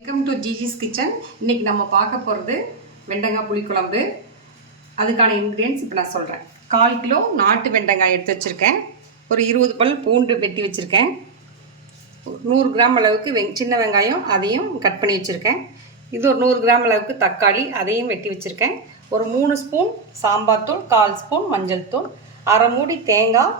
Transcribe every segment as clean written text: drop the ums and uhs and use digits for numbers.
Welcome to ஜிஜிஸ் kitchen. இன்றைக்கி நம்ம பார்க்க போகிறது வெண்டங்காய் புளிக்குழம்பு. அதுக்கான இன்க்ரீடியன்ட்ஸ் இப்போ நான் சொல்கிறேன். 1/4 கிலோ நாட்டு வெண்டங்காய் எடுத்து வச்சுருக்கேன். ஒரு 20 பல் பூண்டு வெட்டி வச்சுருக்கேன். 100 கிராம் அளவுக்கு சின்ன வெங்காயம் அதையும் கட் பண்ணி வச்சுருக்கேன். இது ஒரு 100 கிராம் அளவுக்கு தக்காளி அதையும் வெட்டி வச்சுருக்கேன். ஒரு 3 ஸ்பூன் சாம்பார் தூள், 1/4 ஸ்பூன் மஞ்சள் தூள், அரை மூடி தேங்காய்,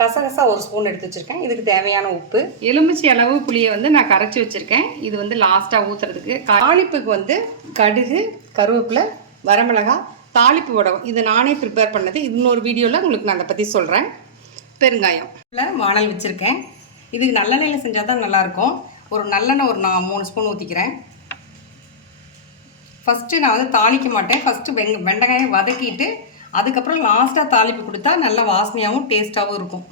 கசகசா 1 ஸ்பூன் எடுத்து வச்சுருக்கேன். இதுக்கு தேவையான உப்பு, எலுமிச்சை அளவு புளியை நான் கரைச்சி வச்சுருக்கேன். இது லாஸ்ட்டாக ஊற்றுறதுக்கு. தாளிப்புக்கு கடுகு, கருவேப்பிலை, வரமிளகாய், தாளிப்பு வடகம் இது நானே ப்ரிப்பேர் பண்ணது. இன்னொரு வீடியோவில் உங்களுக்கு நான் அதை பற்றி சொல்கிறேன். பெருங்காயம் வானல் வச்சுருக்கேன். இதுக்கு நல்லெண்ணெயில் செஞ்சால் தான் நல்லாயிருக்கும். ஒரு நல்லெண்ணெய் ஒரு 3 ஸ்பூன் ஊற்றிக்கிறேன். ஃபஸ்ட்டு நான் தாளிக்க மாட்டேன். ஃபஸ்ட்டு வெண்டைக்காயை வதக்கிட்டு அதுக்கப்புறம் லாஸ்ட்டாக தாளிப்பு கொடுத்தா நல்ல வாசனையாகவும் டேஸ்ட்டாகவும் இருக்கும்.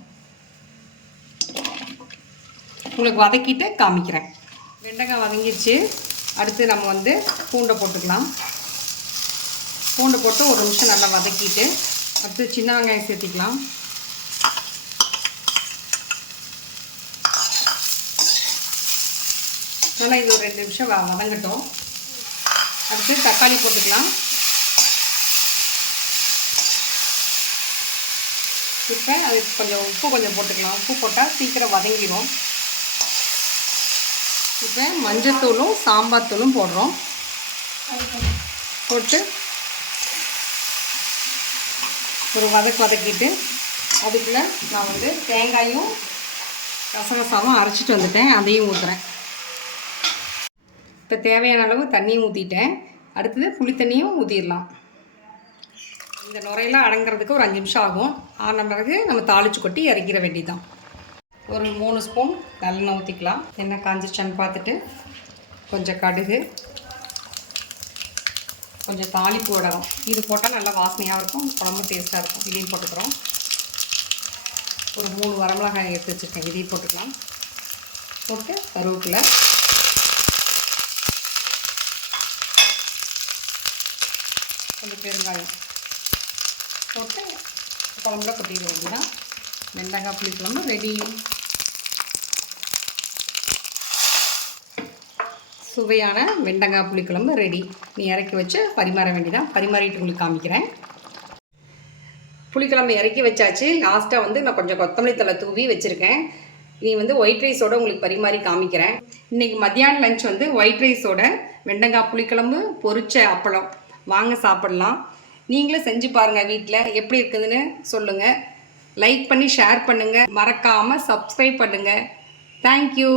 உங்களுக்கு வதக்கிட்டு காமிக்கிறேன். வெண்டைக்காய் வதங்கிடுச்சு. அடுத்து நம்ம பூண்டை போட்டுக்கலாம். பூண்டை போட்டு ஒரு நிமிஷம் நல்லா வதக்கிட்டு அடுத்து சின்ன வெங்காயம் சேர்த்திக்கலாம். நல்லா இது ஒரு 2 நிமிஷம் வதங்கட்டும். அடுத்து தக்காளி போட்டுக்கலாம். இப்போ அதுக்கு கொஞ்சம் உப்பு போட்டுக்கலாம். உப்பு போட்டால் சீக்கிரம் வதங்கிடும். இப்போ மஞ்சத்தூளும் சாம்பார் தூளும் போடுறோம். போட்டு ஒரு வதக்கிட்டு அதுக்குள்ளே நான் தேங்காயும் கசகசாவும் அரைச்சிட்டு வந்துட்டேன். அதையும் ஊற்றுறேன். இப்போ தேவையான அளவு தண்ணியும் ஊற்றிட்டேன். அடுத்தது புளி தண்ணியும் ஊற்றிடலாம். இந்த நுரையெல்லாம் அடங்கிறதுக்கு ஒரு 5 நிமிஷம் ஆகும். ஆன பிறகு நம்ம தாளித்து கொட்டி இறக்கிற வேண்டியதான். ஒரு 3 ஸ்பூன் நல்லெண்ணெய் ஊற்றிக்கலாம். எண்ணெய் காஞ்சிச்சான்னு பார்த்துட்டு கொஞ்சம் கடுகு, கொஞ்சம் தாளிப்பு வடகம் இது போட்டால் நல்லா வாசனையாக இருக்கும், குழம்பு டேஸ்ட்டாக இருக்கும். இதையும் போட்டுக்கிறோம். ஒரு 3 வரமிளகாய் எடுத்து வச்சுருக்கேன். இதையும் போட்டுக்கலாம். போட்டு கருவேப்பிலை, கொஞ்சம் பெருங்காயம் போட்டு குழம்புல கொட்டிட வேண்டியதான். வெண்டைக்காய் புளிக்குழம்பு ரெடி. சுவையான வெண்டைக்காய் புளிக்குழம்பு ரெடி. நீ இறக்கி வச்சு பரிமாற வேண்டியதான். பரிமாறிட்டு உங்களுக்கு காமிக்கிறேன். புளிக்குழம்பு இறக்கி வச்சாச்சு. லாஸ்ட்டாக நான் கொஞ்சம் கொத்தமல்லி தழை தூவி வச்சுருக்கேன். நீ ஒயிட் ரைஸோடு உங்களுக்கு பரிமாறி காமிக்கிறேன். இன்றைக்கி மத்தியானம் லஞ்ச் ஒயிட் ரைஸோட வெண்டைக்காய் புளிக்குழம்பு, பொரிச்ச அப்பளம். வாங்க சாப்பிட்லாம். நீங்களும் செஞ்சு பாருங்கள். வீட்டில் எப்படி இருக்குதுன்னு சொல்லுங்கள். லைக் பண்ணி ஷேர் பண்ணுங்கள். மறக்காமல் சப்ஸ்கிரைப் பண்ணுங்கள். தேங்க்யூ.